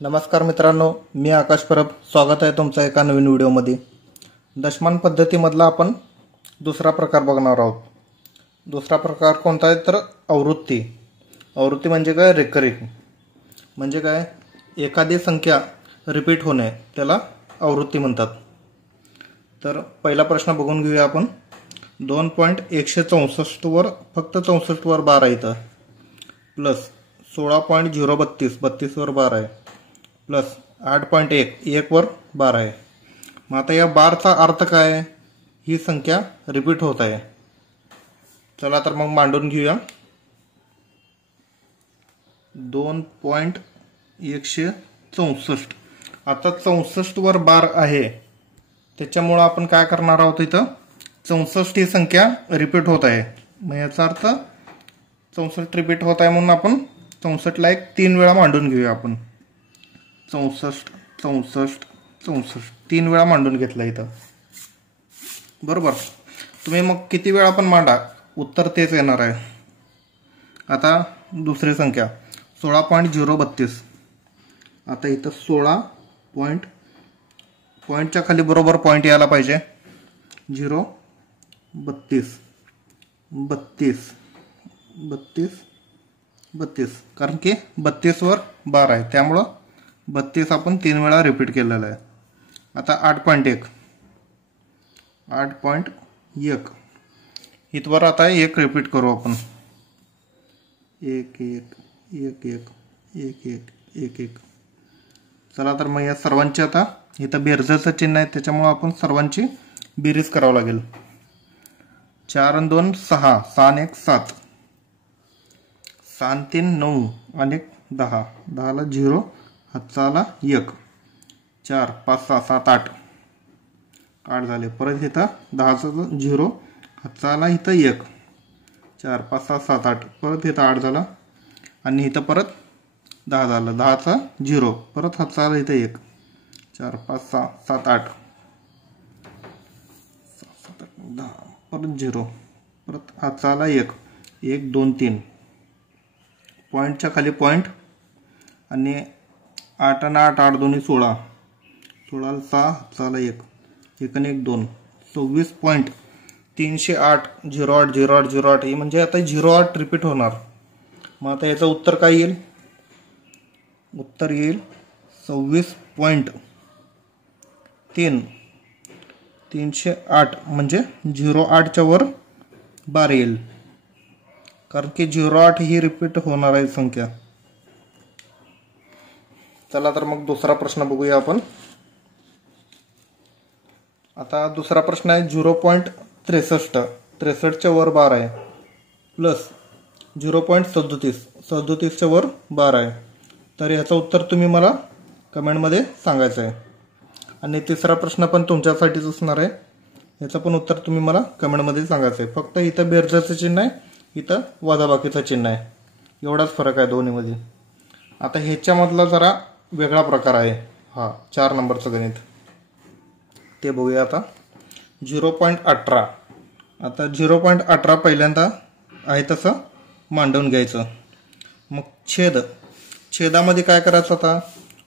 नमस्कार मित्रांनो, मी आकाश परब. स्वागत आहे तुमचं एका नवीन व्हिडिओमध्ये. दशमान पद्धतीमधला आपण दुसरा प्रकार बघणार आहोत. दुसरा प्रकार कोणता आहे तर आवृत्ती. आवृत्ती म्हणजे काय? रिकरिंग म्हणजे काय? एखादी संख्या रिपीट होणे त्याला आवृत्ती म्हणतात. तर पहिला प्रश्न बघून घेऊया आपण. 2.164 वर फक्त 64 वर बार आहे इथं, प्लस 16.032 32 वर बार आहे, प्लस 8.1 1 वर बार आहे. मग आता या बारचा अर्थ काय? ही संख्या रिपीट होत आहे. चला तर मग मांडून घेऊया. 2.164 आता 64 वर बार आहे, त्याच्यामुळं आपण काय करणार आहोत, इथं 64 ही संख्या रिपीट होत आहे. मग याचा अर्थ 64 रिपीट होत आहे म्हणून आपण 64 ला एक 3 वेळा मांडून घेऊया. आपण 64 64 64 3 वेळा मांडून घेतलं इथं, बरोबर. तुम्ही मग किती वेळा पण मांडा, उत्तर तेच येणार आहे. आता दुसरी संख्या 16.032. आता इथं 16 पॉईंटच्या खाली बरोबर पॉईंट यायला पाहिजे. 0 32 32 32 32, कारण की 32 वर बार आहे, त्यामुळं 32 आपण 3 वेळा रिपीट केलेला आहे. आता 8.1 8.1 इथवर आता 1 रिपीट करू आपण. 1 1 1 1 1 1 1 1. चला तर मग या सर्वांची आता इथं बेरजेचं चिन्ह आहे, त्याच्यामुळे आपण सर्वांची बेरीज करावं लागेल. 4 आणि 2 6, 6 आणि 1 7, 6 आणि 3 9 आणि 10, 10 ला 0 हातचा आला 1, 4 5 6 7 8 8 झाले. परत इथं 10चा 0 हातचा आला इथं 1, 4 5 6 7 8, परत इथं 8 झाला आणि इथं परत 10 झालं. 10चा 0 परत हातचा आला इथं 1, 4 5 6 7 8 10 परत 0 परत हातचा आला 1 1 2 3. पॉईंटच्या खाली पॉईंट आणि 8 आणि 8 8 दोन्ही 16, 16 6 हातचा आला 1 1 आणि 1 2 26.308 08 08 08. ही म्हणजे आता 08 रिपीट होणार. मग आता याचं उत्तर काय येईल? उत्तर येईल 26.308 म्हणजे 08च्या वर बार येईल, कारण की 08 ही रिपीट होणार आहे संख्या. चला तर मग दुसरा प्रश्न बघूया आपण. आता दुसरा प्रश्न आहे 0.63 63च्या वर बार आहे, प्लस 0.37 37च्या वर बार आहे. तर याचं उत्तर तुम्ही मला कमेंटमध्ये सांगायचं आहे. आणि तिसरा प्रश्न पण तुमच्यासाठीच असणार आहे, याचं पण उत्तर तुम्ही मला कमेंटमध्ये सांगायचं आहे. फक्त इथं बेरजेचं चिन्ह आहे, इथं वजाबाकीचं चिन्ह आहे, एवढाच फरक आहे दोन्हीमध्ये. आता ह्याच्यामधला जरा वेगळा प्रकार आहे हा 4 नंबरचं गणित, ते बघूया आता. 0.18 आता 0.18 पहिल्यांदा आहे तसं मांडून घ्यायचं. मग छेदामध्ये काय करायचं? आता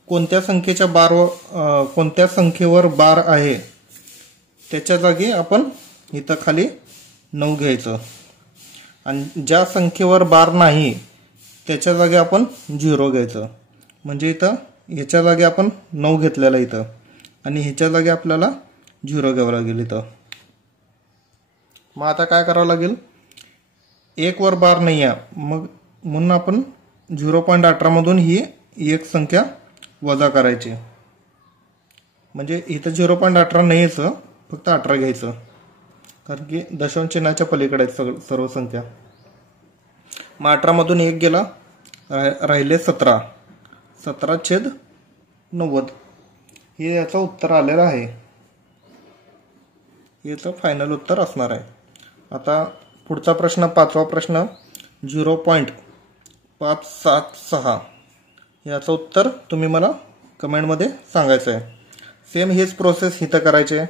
कोणत्या संख्येवर बार आहे त्याच्या जागी आपण इथं खाली 9 घ्यायचं, आणि ज्या संख्येवर बार नाही त्याच्या जागी आपण 0 घ्यायचं. म्हणजे इथं ह्याच्या जागी आपण 9 घेतलेला इथं, आणि ह्याच्या जागी आपल्याला 0 घ्यावं लागेल इथं. मग आता काय करावं लागेल? 1 वर बार नाही आहे, मग म्हणून आपण 0.18 मधून ही एक संख्या वजा करायची. म्हणजे इथं 0.18 नाही यायचं, फक्त 18 घ्यायचं, कारण की दशांश चिन्हाच्या पलीकडे आहेत सर्व संख्या. मग 18 मधून 1 गेला, राहिले 17, 17/90 हे याचं उत्तर आलेलं आहे. याचं फायनल उत्तर असणार आहे. आता पुढचा प्रश्न 5वा प्रश्न 0.576 याचं उत्तर तुम्ही मला कमेंटमध्ये सांगायचं आहे. सेम हेच प्रोसेस इथं करायची आहे.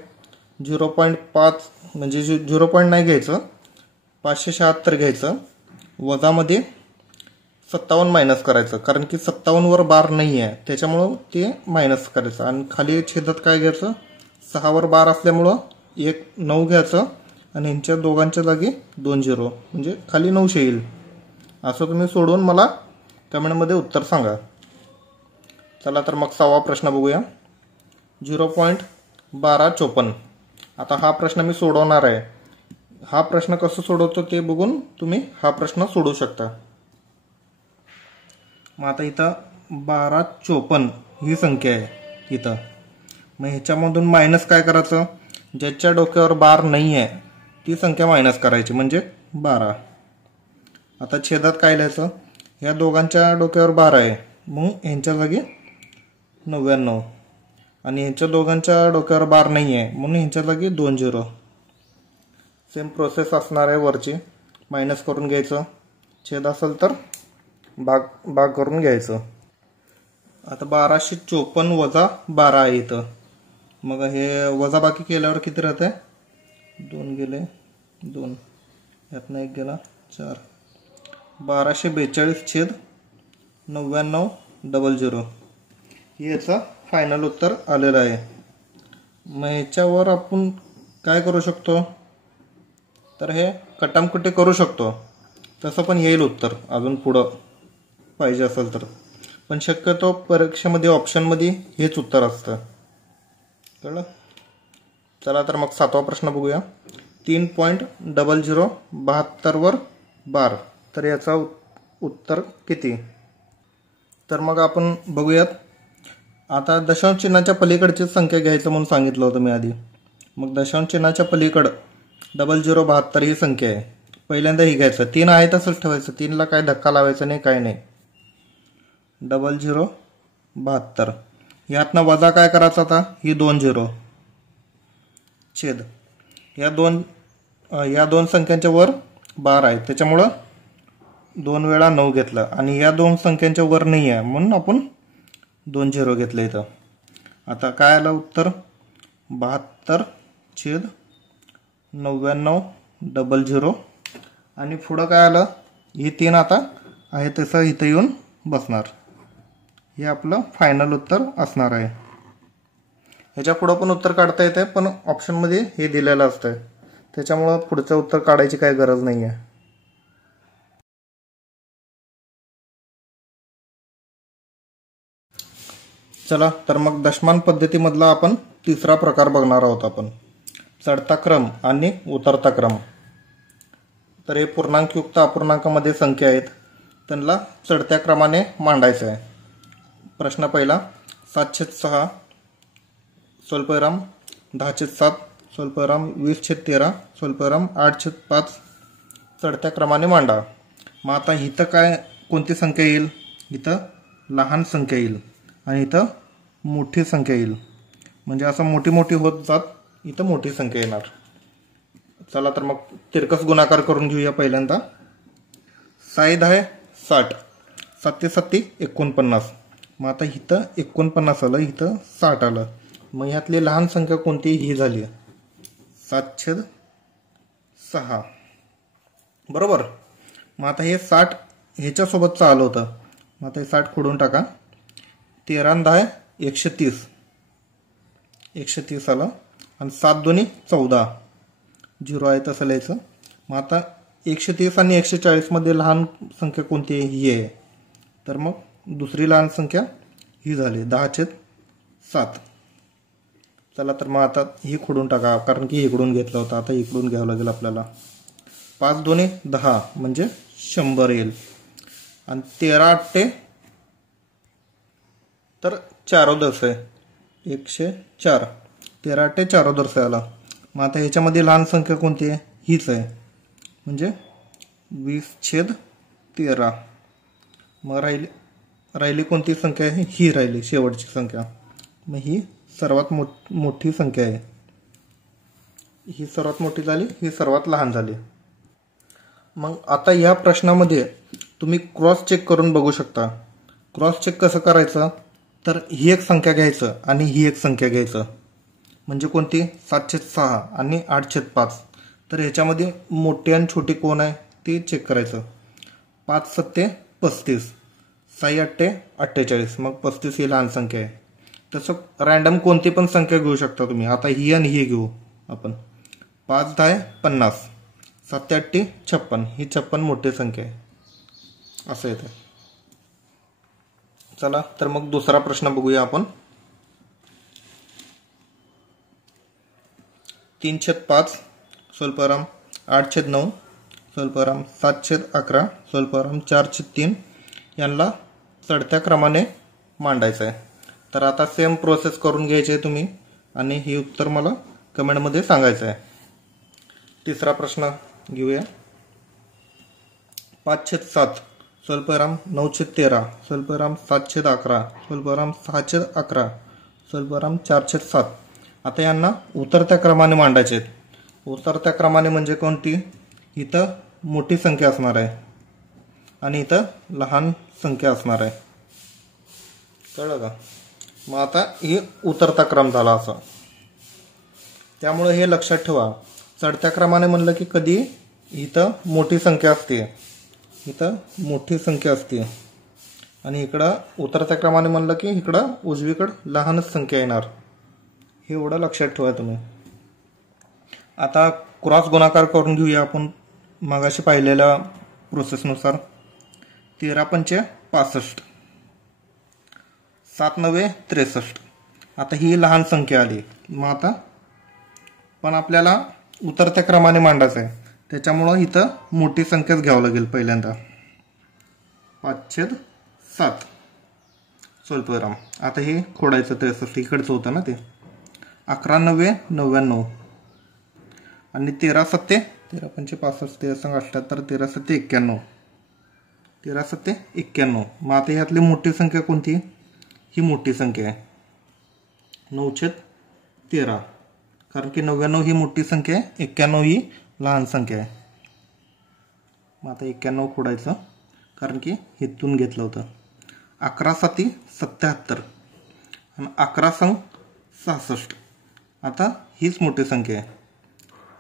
0.5 म्हणजे 0 नाही घ्यायचं, 576 घ्यायचं, वजामध्ये 57 मायनस करायचं, कारण की 57 वर बार नाही आहे त्याच्यामुळं ते मायनस करायचं. आणि खाली छेदात काय घ्यायचं, 6 वर बार असल्यामुळं 9 घ्यायचं आणि यांच्या दोघांच्या जागी 2 0 म्हणजे खाली 900 येईल. असं तुम्ही सोडून मला कमेंटमध्ये उत्तर सांगा. चला तर मग 6वा प्रश्न बघूया. 0.1254. आता हा प्रश्न मी सोडवणार आहे. हा प्रश्न कसं सोडवतो ते बघून तुम्ही हा प्रश्न सोडवू शकता. मग आता इथं 1254 ही संख्या आहे इथं. मग ह्याच्यामधून मायनस काय करायचं, ज्याच्या डोक्यावर बार नाही आहे ती संख्या मायनस करायची म्हणजे 12. आता छेदात काय लिहायचं, ह्या दोघांच्या डोक्यावर 12 आहे मग ह्यांच्या जागी 99 आणि ह्यांच्या दोघांच्या डोक्यावर बार नाही आहे म्हणून ह्यांच्या जागी 2 0. सेम प्रोसेस असणार आहे वरची. मायनस करून घ्यायचं, छेद असेल तर भाग करून घ्यायचं. आता 1254 वजा 12 आहे इथं. मग हे वजा बाकी केल्यावर किती राहते, 2 गेले 2, यातनं 1 गेला 4. 1242 छेद 9900 हे याचं फायनल उत्तर आलेलं आहे. मग ह्याच्यावर आपण काय करू शकतो, तर हे कटामकुटी करू शकतो, तसं पण येईल उत्तर अजून पुढं पाहिजे असेल तर. पण शक्यतो परीक्षेमध्ये ऑप्शनमध्ये हेच उत्तर असतं. कळलं. चला तर मग 7वा प्रश्न बघूया. 3.0072 वर बार, तर याचा उत्तर किती. तर मग आपण बघूयात. आता दशांश चिन्हाच्या पलीकडची संख्या घ्यायचं म्हणून सांगितलं होतं मी आधी. मग दशांश चिन्हाच्या पलीकडं 0072 ही संख्या आहे. पहिल्यांदा ही घ्यायचं, 3 आहे तसंच ठेवायचं, 3ला काय धक्का लावायचा नाही काय नाही. 0072 ह्यातनं वजा काय करायचं, आता ही 2 0 छेद या दोन संख्यांच्या वर बार आहे त्याच्यामुळं 2 वेळा 9 घेतलं आणि या दोन संख्यांच्या वर नाही आहे म्हणून आपण 2 0 घेतलं इथं. आता काय आलं उत्तर, 72 छेद 9900 आणि पुढं काय आलं, ही 3 आता आहे तसं इथं येऊन बसणार. हे आपलं फायनल उत्तर असणार आहे. ह्याच्या पुढं पण उत्तर काढता येते पण ऑप्शनमध्ये हे दिलेलं असतं त्याच्यामुळं पुढचं उत्तर काढायची काही गरज नाही आहे. चला तर मग दशमान पद्धतीमधला आपण तिसरा प्रकार बघणार आहोत आपण, चढता क्रम आणि उतरता क्रम. तर हे पूर्णांकयुक्त अपूर्णांकामध्ये संख्या आहेत, त्यांना चढत्या क्रमाने मांडायचं आहे. प्रश्न पहिला, 7/6 स्वल्पविराम 10/7 स्वल्पविराम 20/13 स्वल्पविराम 8/5 चढत्या क्रमाने मांडा. मग आता इथं काय कोणती संख्या येईल, इथं लहान संख्या येईल आणि इथं मोठी संख्या येईल. म्हणजे असं मोठी मोठी होत जात इथं मोठी संख्या येणार. चला तर मग तिरकस गुणाकार करून घेऊया. पहिल्यांदा 6 आहे 60, 7 7 49. मग आता इथं 49 आलं, इथं 60 आलं. मग ह्यातली लहान संख्या कोणती, ही झाली 7/6 बरोबर. मग आता हे 60 ह्याच्यासोबतचं आलं होतं, मग आता हे 60 खोडून टाका. 13 आणि 10 130, 130 आलं आणि 7 दोन्ही 14, 0 आहे तसं लिहायचं. मग आता 130 आणि 140 मध्ये लहान संख्या कोणती आहे, ही आहे. तर मग दुसरी लहान संख्या ही झाली 10/7. चला तर मग आता ही खोडून टाका, कारण की इकडून घेतलं होतं, आता इकडून घ्यावं लागेल आपल्याला. 5 दोन्ही 10 म्हणजे 100 येईल. आणि 13 8 तर 4 10 आहे 104, 13 8 4 10 आला. मग आता ह्याच्यामध्ये लहान संख्या कोणती आहे, हीच आहे म्हणजे 20/13. मग राहिली कोणती संख्या आहे, ही राहिली शेवटची संख्या. मग ही सर्वात मोठी संख्या आहे, ही सर्वात मोठी झाली, ही सर्वात लहान झाली. मग आता या प्रश्नामध्ये तुम्ही क्रॉस चेक करून बघू शकता. क्रॉस चेक कसं करायचं, तर ही एक संख्या घ्यायचं आणि ही एक संख्या घ्यायचं. म्हणजे कोणती, 7/6 आणि 8/5. तर ह्याच्यामध्ये मोठी आणि छोटी कोण आहे ते चेक करायचं. 5 7 35, 6 8 48, मग 35 ही लहान संख्या आहे. तसं रॅन्डम कोणती पण संख्या घेऊ शकता तुम्ही. आता ही आणि ही घेऊ आपण. 5 10 50, 7 8 56, ही 56 मोठी संख्या आहे असं येतं. चला तर मग दुसरा प्रश्न बघूया आपण. 3/5 स्वल्पविराम 8/9 स्वल्पविराम 7/11 स्वल्पविराम 4/3 यांना चढत्या क्रमाने मांडायचं आहे. तर आता सेम प्रोसेस करून घ्यायची आहे तुम्ही आणि ही उत्तर मला कमेंटमध्ये सांगायचं आहे. तिसरा प्रश्न घेऊया. 5/7 स्वल्पविराम 9/13 स्वल्पविराम 7/11 स्वल्पविराम 6/11 स्वल्पविराम 4/7. आता यांना उतरत्या क्रमाने मांडायचे आहेत. उतरत्या क्रमाने म्हणजे कोणती? इथं मोठी संख्या असणार आहे आणि इथं लहान संख्या असणार आहे. कळलं का? मग आता हे उतरता क्रम झाला असा. त्यामुळे हे लक्षात ठेवा. चढत्या क्रमाने म्हणलं की कधी इथं मोठी संख्या असते, इथं मोठी संख्या असते आणि इकडं उतरत्या क्रमाने म्हणलं की इकडं उजवीकडं लहानच संख्या येणार. हे एवढं लक्षात ठेवा तुम्ही. आता क्रॉस गुणाकार करून घेऊया आपण मगाशी पाहिलेल्या प्रोसेसनुसार. 13×5 65, 7×9 63. आता ही लहान संख्या आली. मग आता पण आपल्याला उतरत्या क्रमाने मांडायचं आहे, त्याच्यामुळं इथं मोठी संख्याच घ्यावं लागेल पहिल्यांदा. 5/7 स्वल्पविराम. आता हे खोडायचं 63, इकडचं होतं ना ते. 11×9 99 आणि 13×7 13×5 65, 13×8 13×7 91, 13×7 91. मग आता ह्यातली मोठी संख्या कोणती? ही मोठी संख्या आहे 9/13, कारण की 99 ही मोठी संख्या आहे, 91 ही लहान संख्या आहे. मग आता 91 खोडायचं कारण की इथून घेतलं होतं. 11×7 77 आणि 11×9 66. आता हीच मोठी संख्या आहे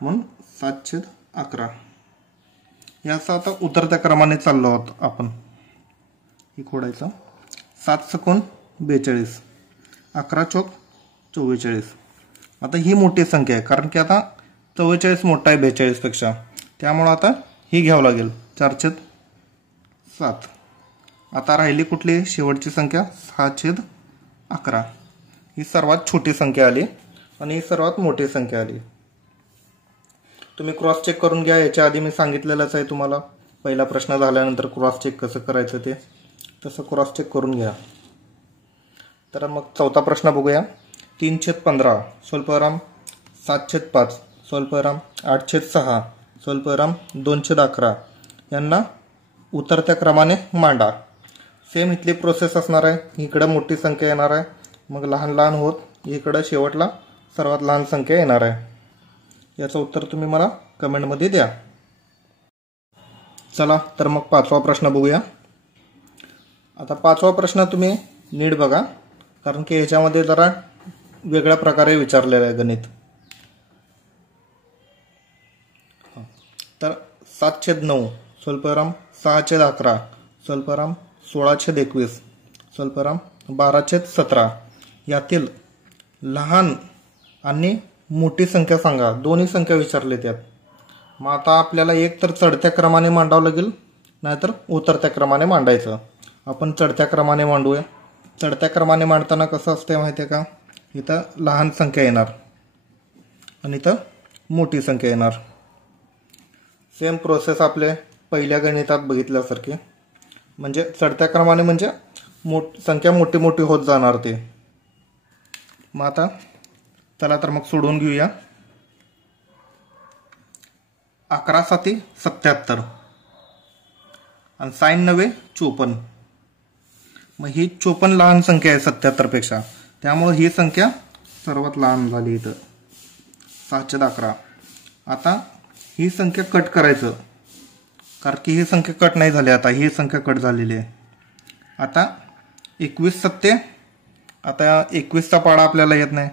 म्हणून 7/11. याचा आता उतरत्या क्रमाने चाललो आहोत आपण. ही खोडायचं. 7×9 42, 11×4 44. आता ही मोठी संख्या आहे कारण की आता 44 मोठा आहे 42 पेक्षा, त्यामुळं आता ही घ्यावं लागेल 4/7. आता राहिली कुठली शेवटची संख्या? 6/11. ही सर्वात छोटी संख्या आली आणि ही सर्वात मोठी संख्या आली. तुम्ही क्रॉस चेक करून घ्या. याच्या आधी मी सांगितलेलंच आहे तुम्हाला. पहिला प्रश्न झाल्यानंतर क्रॉस चेक कसं करायचं ते तसं क्रॉस चेक करून घ्या. तर मग चौथा प्रश्न बघूया. 3/15 स्वल्पविराम 7/5 स्वल्पविराम 8/6 स्वल्पविराम 2/11 यांना उतरत्या क्रमाने मांडा. सेम इथली प्रोसेस असणार आहे. इकडं मोठी संख्या येणार आहे, मग लहान लहान होत इकडं शेवटला सर्वात लहान संख्या येणार आहे. याचं उत्तर तुम्ही मला कमेंटमध्ये द्या. चला तर मग पाचवा प्रश्न बघूया. आता पाचवा प्रश्न तुम्ही नीट बघा, कारण की ह्याच्यामध्ये जरा वेगळ्या प्रकारे विचारलेलं आहे गणित. तर 7/9 स्वल्पविराम 6/11 स्वल्पविराम 16/21 स्वल्पविराम 12/17 यातील लहान आणि मोठी संख्या सांगा. दोन्ही संख्या विचारले त्यात. मग आता आपल्याला एक तर चढत्या क्रमाने मांडावं लागेल, नाहीतर उतरत्या क्रमाने मांडायचं. आपण चढत्या क्रमाने मांडूया. चढत्या क्रमाने मांडताना कसं असते माहिती आहे का? इथं लहान संख्या येणार आणि इथं मोठी संख्या येणार. सेम प्रोसेस आपले पहिल्या गणितात बघितल्यासारखी. म्हणजे चढत्या क्रमाने म्हणजे संख्या मोठी मोठी होत जाणार ते. मग आता चला तर मग सोडवून घेऊया. 11×7 77 आणि 6×9 54. मग ही 54 लहान संख्या आहे 77 पेक्षा, त्यामुळे ही संख्या सर्वात लहान झाली इथं 6/11. आता ही संख्या कट करायचं, कारण की ही संख्या कट नाही झाली. आता ही संख्या कट झालेली आहे. आता 21/7. आता 21चा पाडा आपल्याला येत नाही,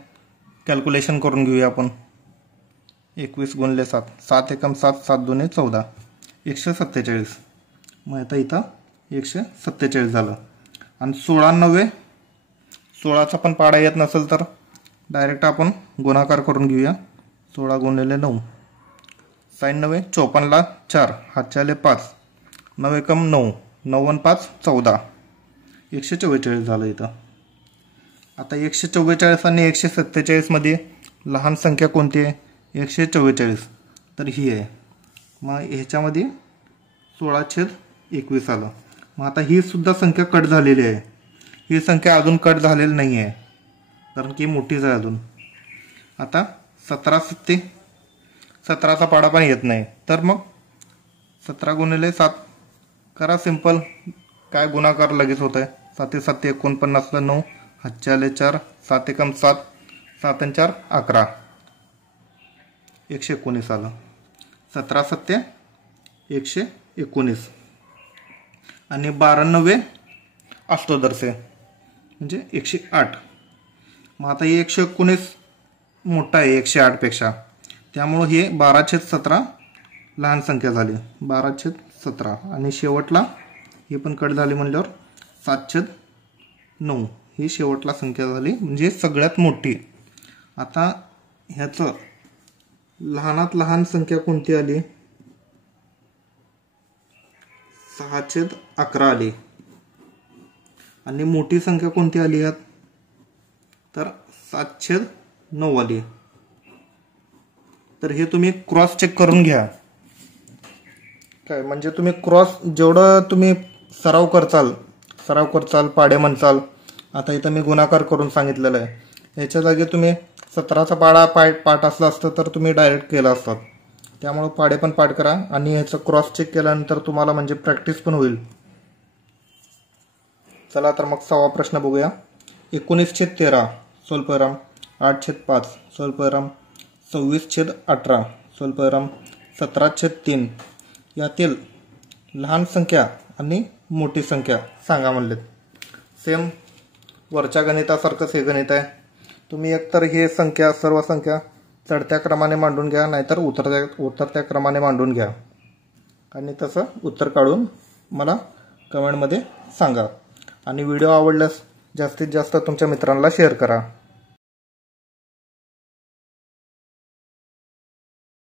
कॅल्क्युलेशन करून घेऊया आपण. 21 × 7 7 × 7 7 × 2 14 147. मग आता इथं 147 झालं. आणि 16 9 16चा पण पाडा येत नसेल तर डायरेक्ट आपण गुणाकार करून घेऊया. 16 गुणिले 9 साइन 9 54ला 4 हातचे आले 5 9 एकम 9 9 आणि 5 14 144 झालं इथं. आता 144 आणि 147 मध्ये लहान संख्या कोणती आहे? 144 तर ही आहे. मग ह्याच्यामध्ये 16/21 आलं. मग आता ही सुद्धा संख्या कट झालेली आहे. ही संख्या अजून कट झालेली नाही आहे कारण की मोठीच आहे अजून. आता 17चा पाडा पण येत नाही तर मग 17 गुणिले 7 करा सिंपल. काय गुणाकार लगेच होत आहे. 7 7 49 9 हातचे आले 4 7 एकम 7 7 आणि 4 11 119 आलं. 17 7 119 आणि 12 9 अष्टोदरचे म्हणजे 108. मग आता हे 119 मोठा आहे 108 पेक्षा, त्यामुळं हे 12/17 लहान संख्या झाली. 12/17 आणि शेवटला हे पण कट झाले म्हणल्यावर 7/9 ही शेवटला संख्या झाली म्हणजे सगळ्यात मोठी. आता ह्याचं लहानात लहान संख्या कोणती आली? 6/11 आली. आणि मोठी संख्या कोणती आली यात? तर 7/9 आली. तर हे तुम्ही क्रॉस चेक करून घ्या. काय म्हणजे तुम्ही क्रॉस जेवढं तुम्ही सराव करचाल पाडे म्हणचाल. आता इथं मी गुणाकार करून सांगितलेलं आहे. ह्याच्या जागी तुम्ही 17चा पाडा पाठ असला असतं तर तुम्ही डायरेक्ट केला असतात. त्यामुळे पाडे पण पाठ करा आणि ह्याचं क्रॉस चेक केल्यानंतर तुम्हाला म्हणजे प्रॅक्टिस पण होईल. चला तर मग 6वा प्रश्न बघूया. 19/13 स्वल्पविराम 8/5 स्वल्पविराम 26/18 स्वल्पविराम 17/3 यातील लहान संख्या आणि मोठी संख्या सांगा म्हणलेत. सेम वरच्या गणितासारखंच हे गणित आहे. तुम्ही एकतर हे संख्या सर्व संख्या चढत्या क्रमाने मांडून घ्या नाहीतर उतरत्या क्रमाने मांडून घ्या आणि तसं उत्तर काढून मला कमेंटमध्ये सांगा. आणि व्हिडिओ आवडल्यास जास्तीत जास्त तुमच्या मित्रांना शेअर करा.